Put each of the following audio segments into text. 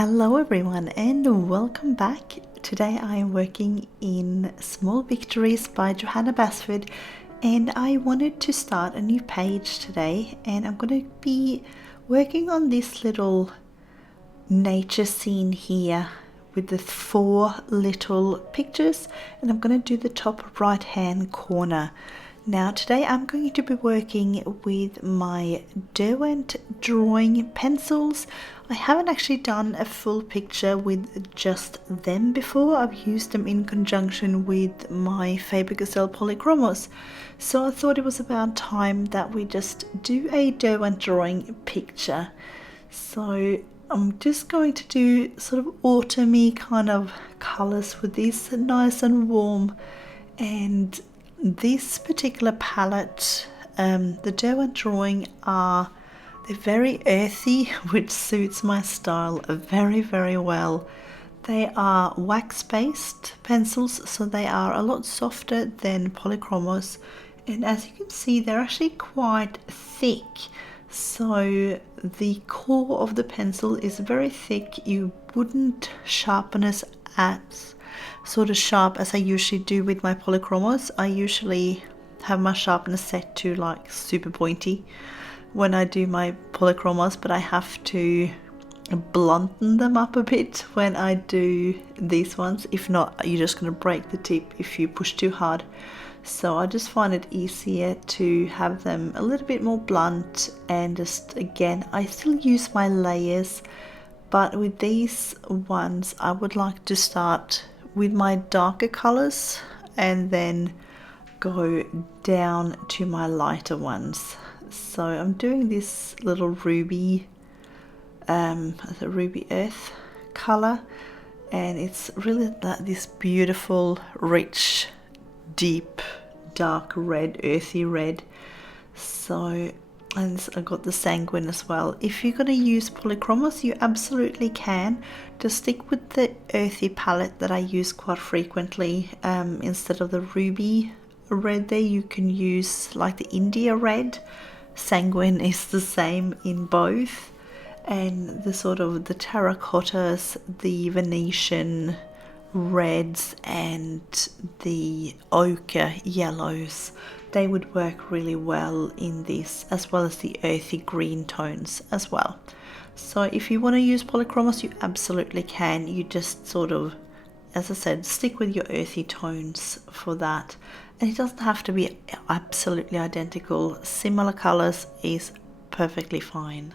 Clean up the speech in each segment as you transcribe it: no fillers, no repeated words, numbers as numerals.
Hello everyone and welcome back. Today I am working in Small Victories by Johanna Basford, and I wanted to start a new page today, and I'm going to be working on this little nature scene here with the 4 little pictures, and I'm going to do the top right hand corner. Now today I'm going to be working with my Derwent Drawing pencils. I haven't actually done a full picture with just them before. I've used them in conjunction with my Faber-Castell Polychromos. So I thought it was about time that we just do a Derwent Drawing picture. So I'm just going to do sort of autumny kind of colours with these, nice and warm. And this particular palette, the Derwent Drawing they're very earthy, which suits my style very well. They are wax-based pencils, so they are a lot softer than Polychromos, and as you can see they're actually quite thick. So the core of the pencil is very thick. You wouldn't sharpen it as sort of sharp as I usually do with my Polychromos. I usually have my sharpness set to like super pointy when I do my Polychromos, but I have to blunten them up a bit when I do these ones. If not, you're just going to break the tip if you push too hard. So I just find it easier to have them a little bit more blunt, and just again I still use my layers, but with these ones I would like to start with my darker colors and then go down to my lighter ones. So I'm doing this little ruby earth color, and it's really this beautiful rich deep dark red, earthy red. So, and I got the sanguine as well. If you're going to use Polychromos, you absolutely can. Just stick with the earthy palette that I use quite frequently. Instead of the ruby red there, you can use like the India red. Sanguine is the same in both. And the sort of the terracottas, the Venetian reds and the ochre yellows, they would work really well in this, as well as the earthy green tones as well. So if you want to use Polychromos, you absolutely can. You just sort of, as I said, stick with your earthy tones for that, and it doesn't have to be absolutely identical. Similar colors is perfectly fine.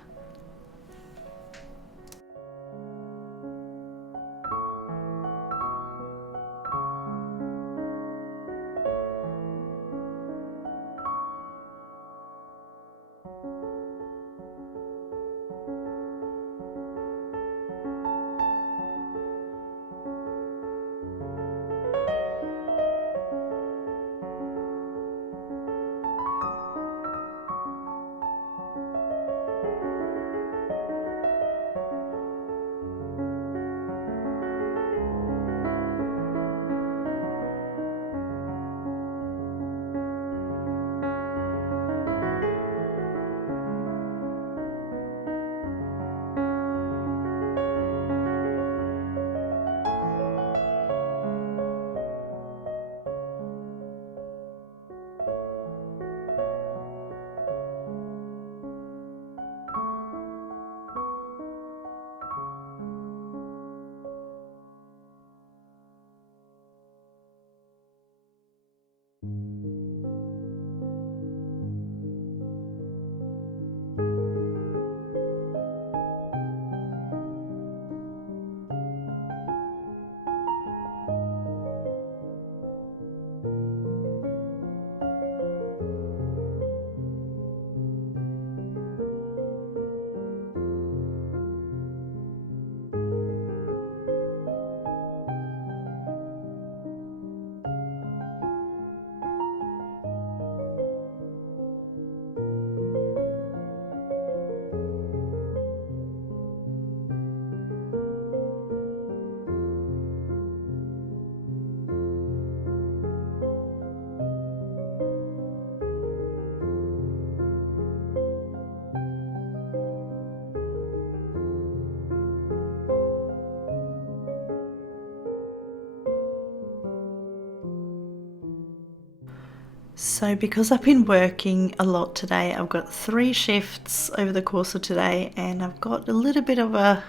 So because I've been working a lot today, I've got 3 shifts over the course of today, and I've got a little bit of a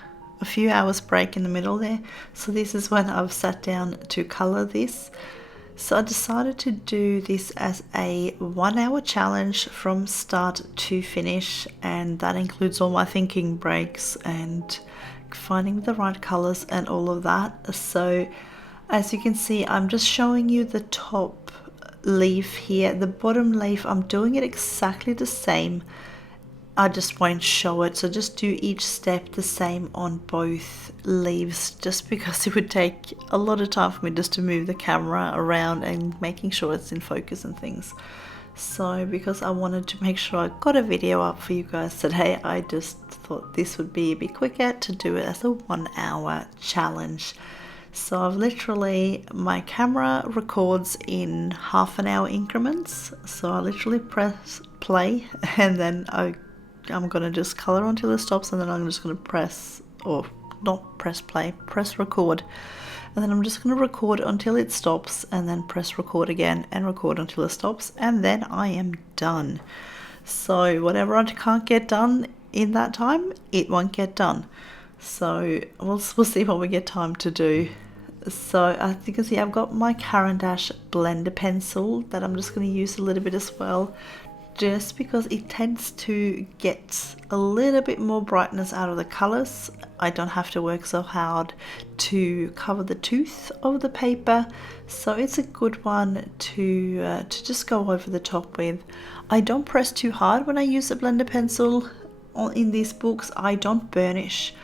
few hours break in the middle there. So this is when I've sat down to color this. So I decided to do this as a 1-hour challenge from start to finish, and that includes all my thinking breaks and finding the right colors and all of that. So as you can see, I'm just showing you the top leaf here. The bottom leaf, I'm doing it exactly the same. I just won't show it, so just do each step the same on both leaves, just because it would take a lot of time for me just to move the camera around and making sure it's in focus and things. So because I wanted to make sure I got a video up for you guys today, I just thought this would be a bit quicker to do it as a 1-hour challenge. So I've literally, my camera records in half an hour increments, so I literally press play and then I'm gonna just color until it stops, and then I'm just gonna press, or not press play, press record, and then I'm just gonna record until it stops, and then press record again and record until it stops, and then I am done. So whatever I can't get done in that time, it won't get done. So we'll see what we get time to do. So as you can see, I've got my Caran blender pencil that I'm just going to use a little bit as well, just because it tends to get a little bit more brightness out of the colors. I don't have to work so hard to cover the tooth of the paper, so it's a good one to just go over the top with. I don't press too hard when I use a blender pencil in these books. I don't burnish,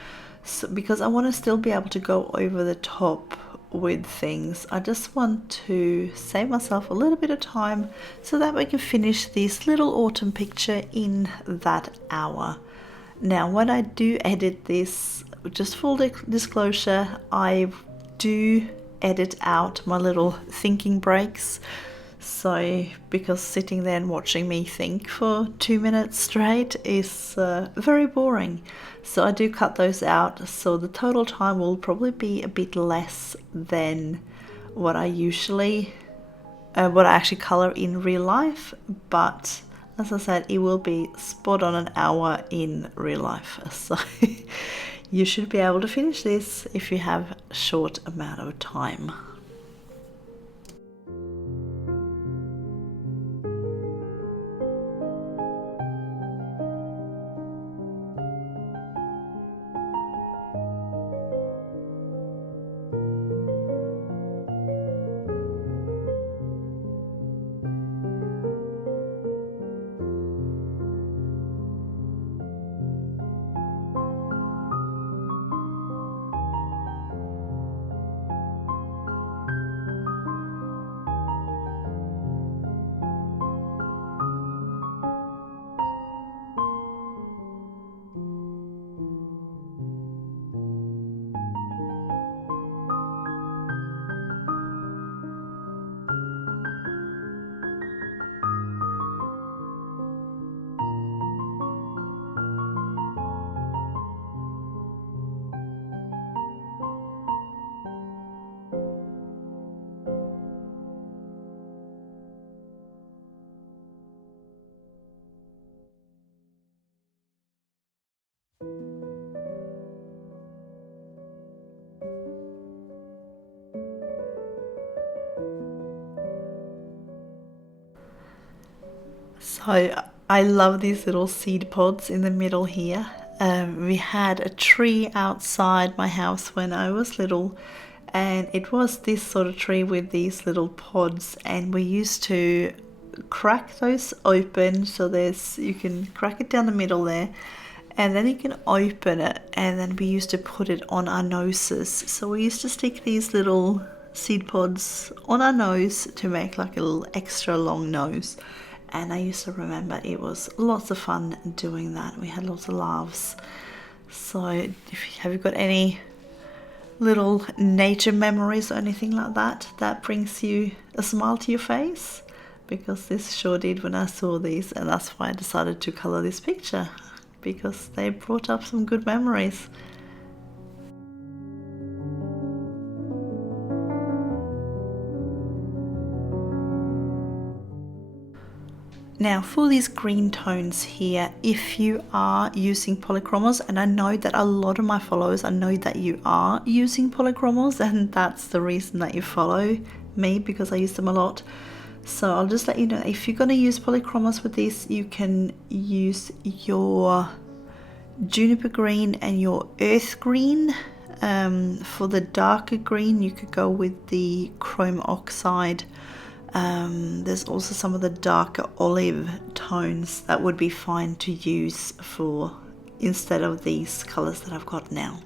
so, because I want to still be able to go over the top with things. I just want to save myself a little bit of time so that we can finish this little autumn picture in that hour. Now when I do edit this, just full disclosure, I do edit out my little thinking breaks. So because sitting there and watching me think for 2 minutes straight is very boring. So I do cut those out, so the total time will probably be a bit less than what I usually, what I actually color in real life, but as I said, it will be spot on an hour in real life. So you should be able to finish this if you have a short amount of time. So I love these little seed pods in the middle here. We had a tree outside my house when I was little, and it was this sort of tree with these little pods, and we used to crack those open, so you can crack it down the middle there, and then you can open it, and then we used to put it on our noses. So we used to stick these little seed pods on our nose to make like a little extra long nose. And I used to remember it was lots of fun doing that. We had lots of laughs. So have you got any little nature memories or anything like that that brings you a smile to your face? Because this sure did when I saw these, and that's why I decided to color this picture, because they brought up some good memories. Now for these green tones here, if you are using Polychromos, and I know that a lot of my followers, I know that you are using Polychromos, and that's the reason that you follow me, because I use them a lot. So I'll just let you know, if you're going to use Polychromos with this, you can use your juniper green and your earth green. For the darker green, you could go with the chrome oxide. There's also some of the darker olive tones that would be fine to use for instead of these colors that I've got now.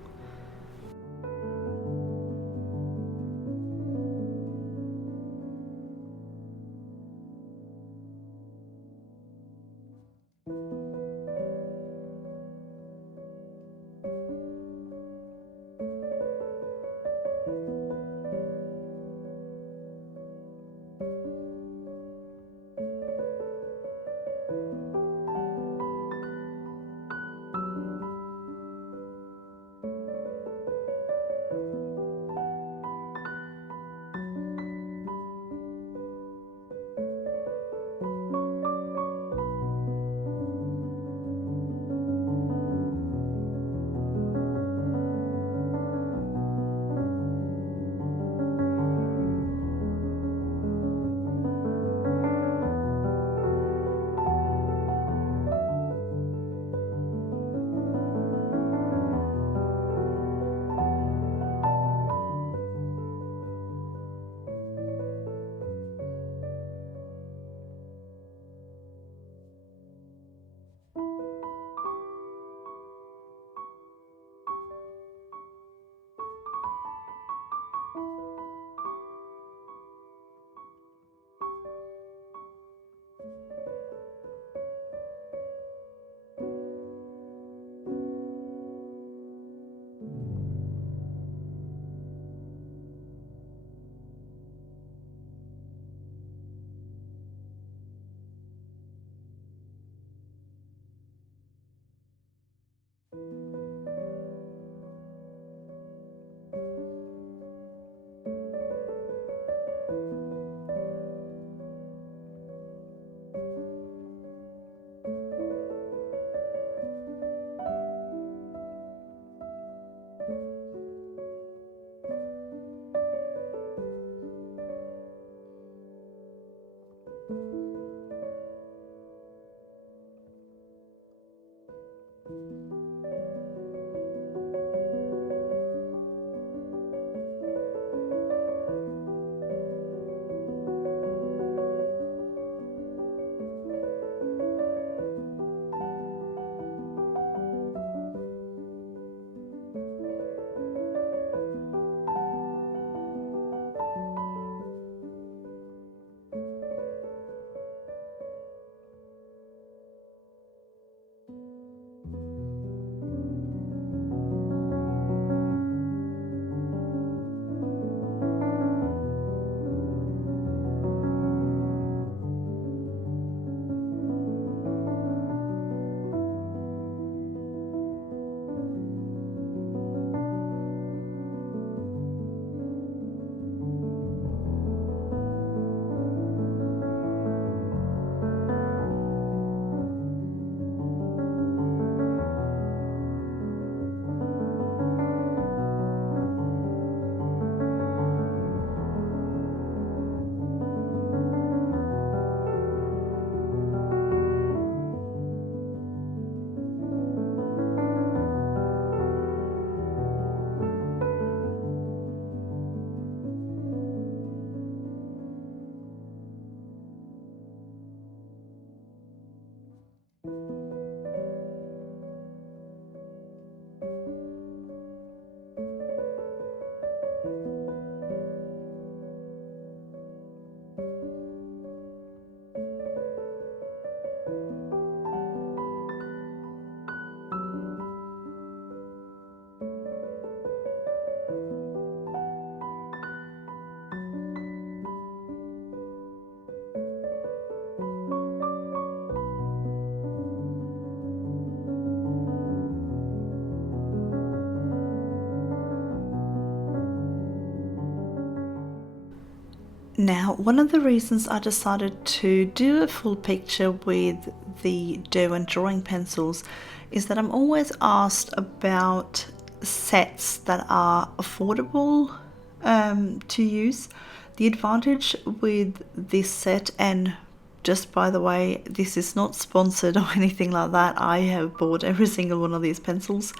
Now, one of the reasons I decided to do a full picture with the Derwent Drawing pencils is that I'm always asked about sets that are affordable to use. The advantage with this set, and just by the way, this is not sponsored or anything like that. I have bought every single one of these pencils.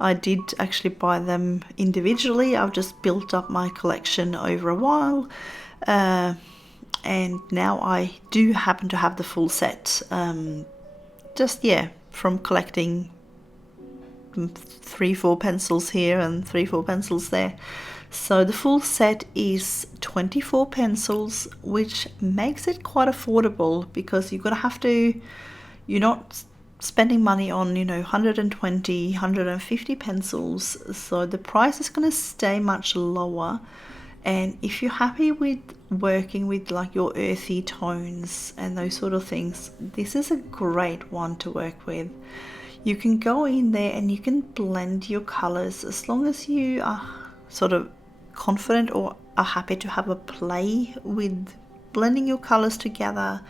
I did actually buy them individually. I've just built up my collection over a while. And now I do happen to have the full set. Just, yeah, from collecting 3-4 pencils here and 3-4 pencils there. So the full set is 24 pencils, which makes it quite affordable because you're not spending money on 120, 150 pencils, so the price is going to stay much lower. And if you're happy with working with like your earthy tones and those sort of things, this is a great one to work with. You can go in there and you can blend your colors as long as you are sort of confident or are happy to have a play with blending your colors together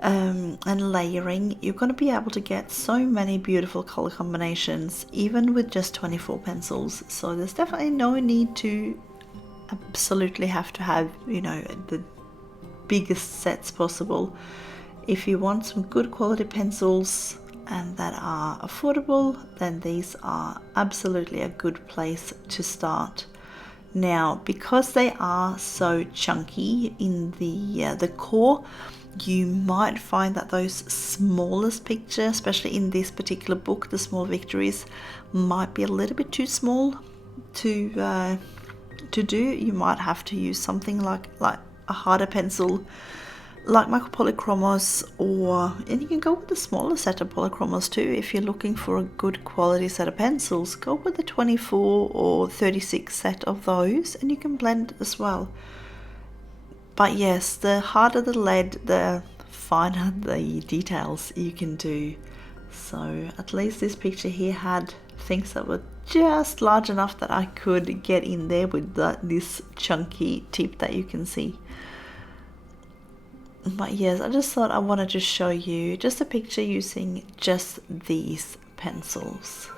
and layering. You're going to be able to get so many beautiful color combinations even with just 24 pencils. So there's definitely no need to absolutely have to have the biggest sets possible. If you want some good quality pencils and that are affordable, then these are absolutely a good place to start. Now, because they are so chunky in the core, you might find that those smallest pictures, especially in this particular book, the Small Victories, might be a little bit too small to do. You might have to use something like a harder pencil like my Polychromos, and you can go with the smaller set of Polychromos too. If you're looking for a good quality set of pencils, go with the 24 or 36 set of those and you can blend as well. But yes, the harder the lead, the finer the details you can do. So at least this picture here had things that were just large enough that I could get in there with this chunky tip that you can see. But yes, I just thought I wanted to show you just a picture using just these pencils.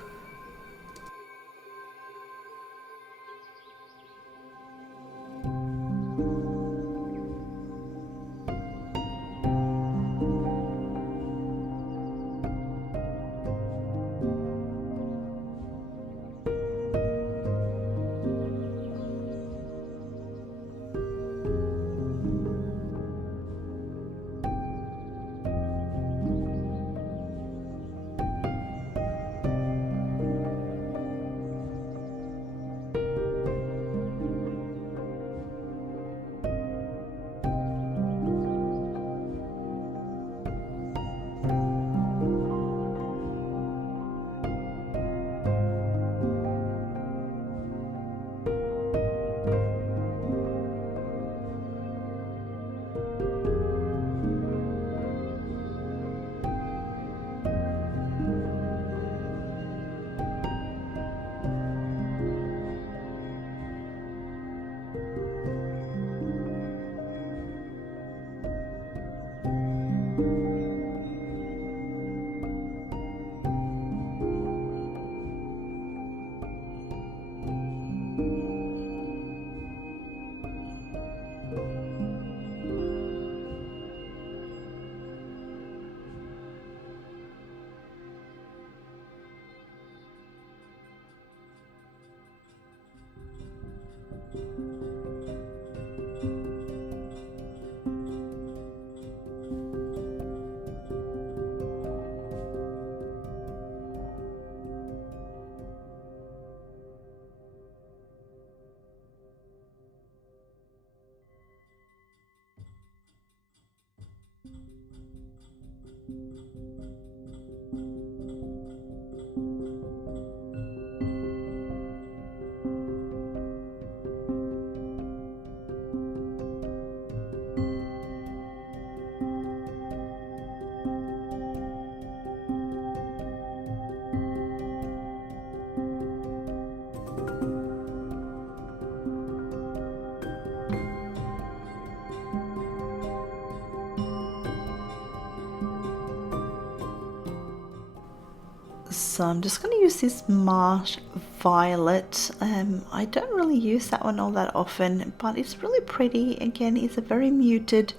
So I'm just going to use this Marsh Violet. I don't really use that one all that often, but it's really pretty. Again, it's a very muted,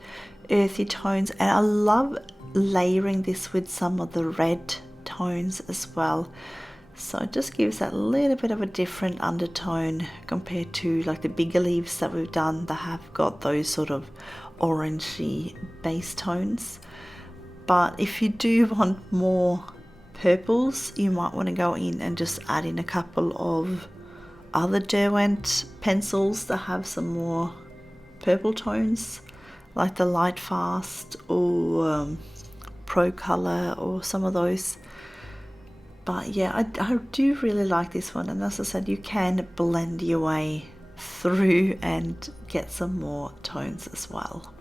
earthy tones, and I love layering this with some of the red tones as well. So it just gives that little bit of a different undertone compared to like the bigger leaves that we've done that have got those sort of orangey base tones. But if you do want more purples, you might want to go in and just add in a couple of other Derwent pencils that have some more purple tones, like the Light Fast or Pro Color or some of those. But yeah, I do really like this one, and as I said, you can blend your way through and get some more tones as well.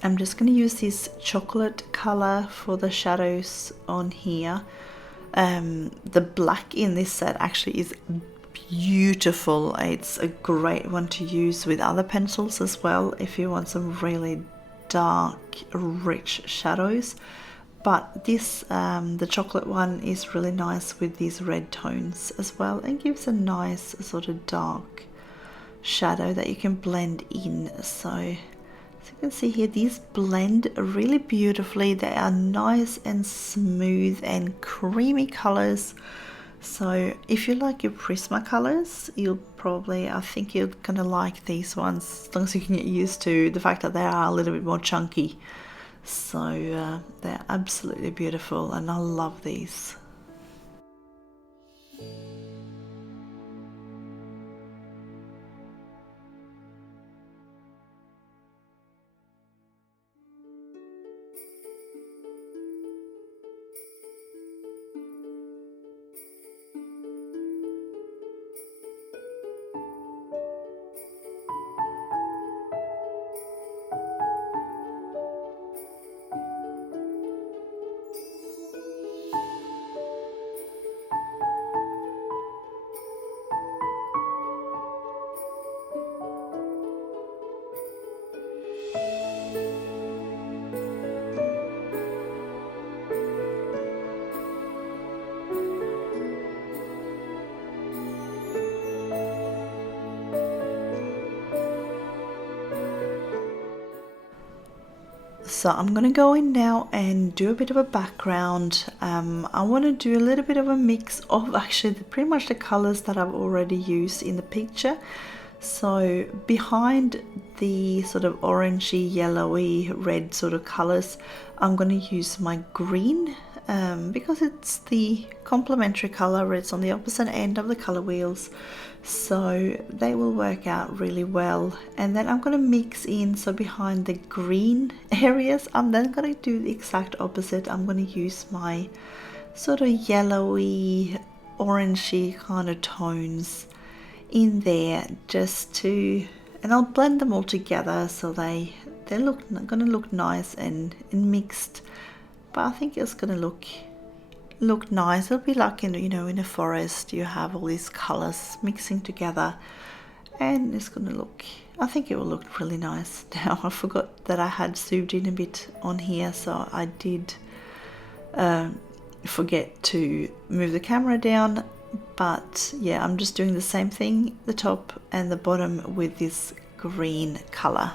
I'm just going to use this chocolate color for the shadows on here. The black in this set actually is beautiful. It's a great one to use with other pencils as well if you want some really dark, rich shadows. But this, the chocolate one, is really nice with these red tones as well, and gives a nice sort of dark shadow that you can blend in. So as you can see here, these blend really beautifully. They are nice and smooth and creamy colors. So if you like your Prisma colors, you'll probably, I think you're gonna like these ones, as long as you can get used to the fact that they are a little bit more chunky. So they're absolutely beautiful, and I love these. So I'm gonna go in now and do a bit of a background. I want to do a little bit of a mix of actually pretty much the colors that I've already used in the picture. So behind the sort of orangey, yellowy, red sort of colors, I'm going to use my green because it's the complementary color. It's on the opposite end of the color wheels, so they will work out really well. And then I'm going to mix in, so behind the green areas, I'm then going to do the exact opposite. I'm going to use my sort of yellowy, orangey kind of tones in there, just to, and I'll blend them all together so they're gonna look nice and mixed. But I think it's gonna look nice. It'll be like in, you know, in a forest, you have all these colors mixing together, and it's gonna look, I think it will look really nice. Now I forgot that I had zoomed in a bit on here, so I did forget to move the camera down. But yeah, I'm just doing the same thing, the top and the bottom, with this green color.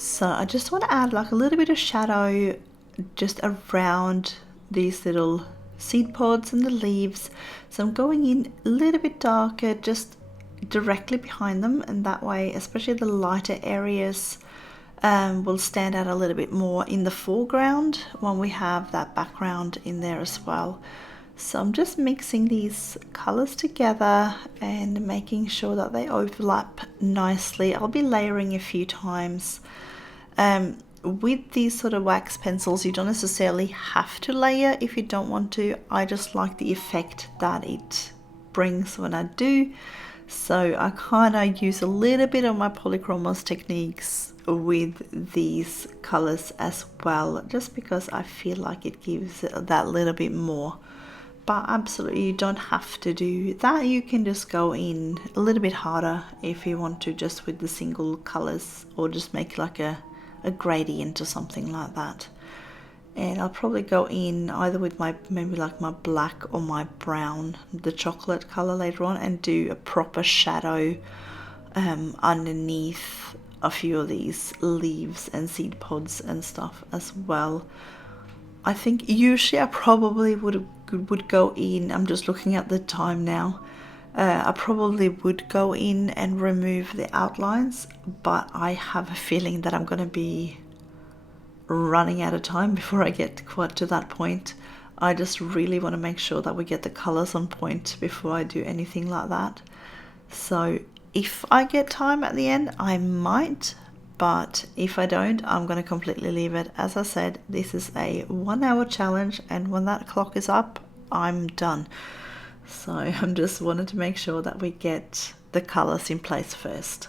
So I just want to add like a little bit of shadow just around these little seed pods and the leaves. So I'm going in a little bit darker, just directly behind them, and that way, especially the lighter areas will stand out a little bit more in the foreground when we have that background in there as well. So I'm just mixing these colors together and making sure that they overlap nicely. I'll be layering a few times. with these sort of wax pencils, you don't necessarily have to layer if you don't want to. I just like the effect that it brings when I do. So I kind of use a little bit of my Polychromos techniques with these colors as well, just because I feel like it gives that little bit more. But absolutely, you don't have to do that. You can just go in a little bit harder if you want to, just with the single colors, or just make like a gradient or something like that. And I'll probably go in either with my, maybe like my black or my brown, the chocolate color later on, and do a proper shadow underneath a few of these leaves and seed pods and stuff as well. I think usually I probably would go in, I'm just looking at the time now, I probably would go in and remove the outlines, but I have a feeling that I'm going to be running out of time before I get quite to that point. I just really want to make sure that we get the colors on point before I do anything like that. So if I get time at the end, I might, but if I don't, I'm going to completely leave it. As I said, this is a 1 hour challenge, and when that clock is up, I'm done. So I'm just wanted to make sure that we get the colors in place first.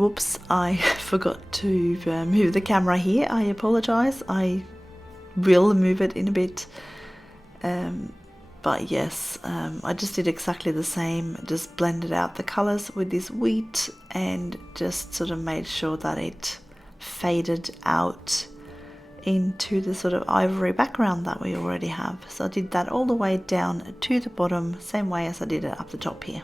Whoops, I forgot to move the camera here. I apologize. I will move it in a bit. But yes, I just did exactly the same. Just blended out the colors with this wheat and just sort of made sure that it faded out into the sort of ivory background that we already have. So I did that all the way down to the bottom, same way as I did it up the top here.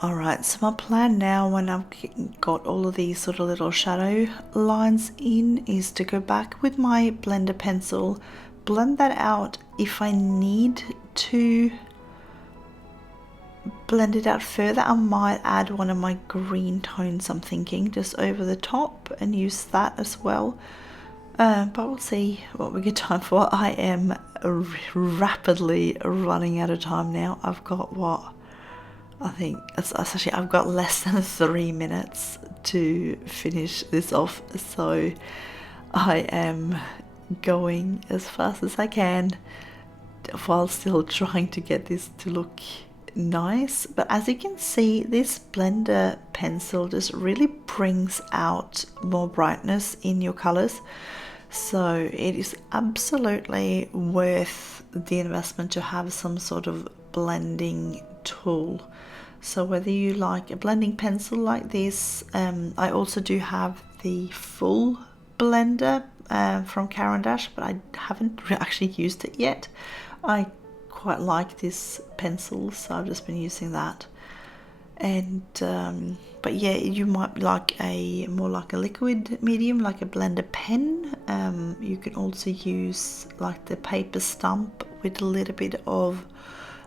Alright, so my plan now when I've got all of these sort of little shadow lines in is to go back with my blender pencil, blend that out. If I need to blend it out further, I might add one of my green tones, I'm thinking, just over the top and use that as well. But we'll see what we get time for. I am rapidly running out of time now. I've got what? I think it's actually, I've got less than 3 minutes to finish this off, so I am going as fast as I can while still trying to get this to look nice. But as you can see, this blender pencil just really brings out more brightness in your colors, so it is absolutely worth the investment to have some sort of blending tool. So whether you like a blending pencil like this, I also do have the full blender from Caran, but I haven't actually used it yet. I quite like this pencil, so I've just been using that. And but yeah, you might like a more like a liquid medium, like a blender pen. You can also use like the paper stump with a little bit of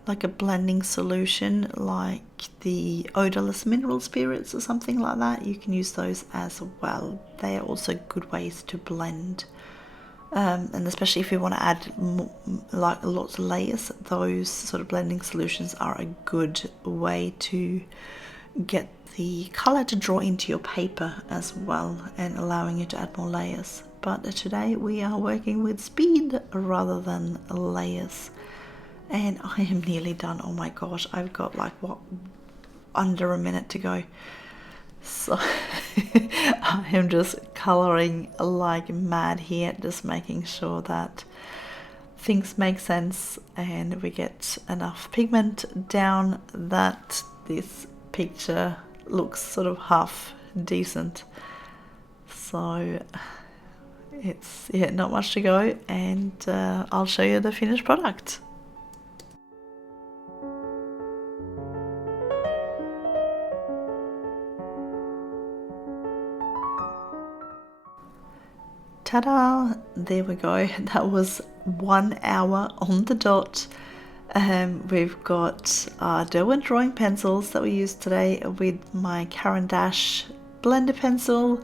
like a blending solution, like the odorless mineral spirits or something like that. You can use those as well. They are also good ways to blend, and especially if you want to add like lots of layers, those sort of blending solutions are a good way to get the color to draw into your paper as well, and allowing you to add more layers. But today we are working with speed rather than layers. And I am nearly done. Oh my gosh, I've got like what, under a minute to go. So I am just coloring like mad here, just making sure that things make sense and we get enough pigment down that this picture looks sort of half decent. So it's, yeah, not much to go, and I'll show you the finished product. Ta-da! There we go. That was 1 hour on the dot. We've got our Derwent Drawing pencils that we used today with my Caran blender pencil,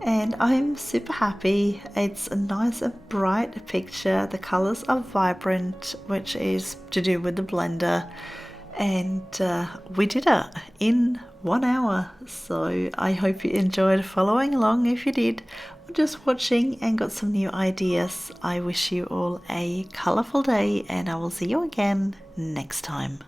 and I'm super happy. It's a nice and bright picture. The colors are vibrant, which is to do with the blender, and we did it in 1 hour. So I hope you enjoyed following along. If you did, or just watching and got some new ideas, I wish you all a colourful day, and I will see you again next time.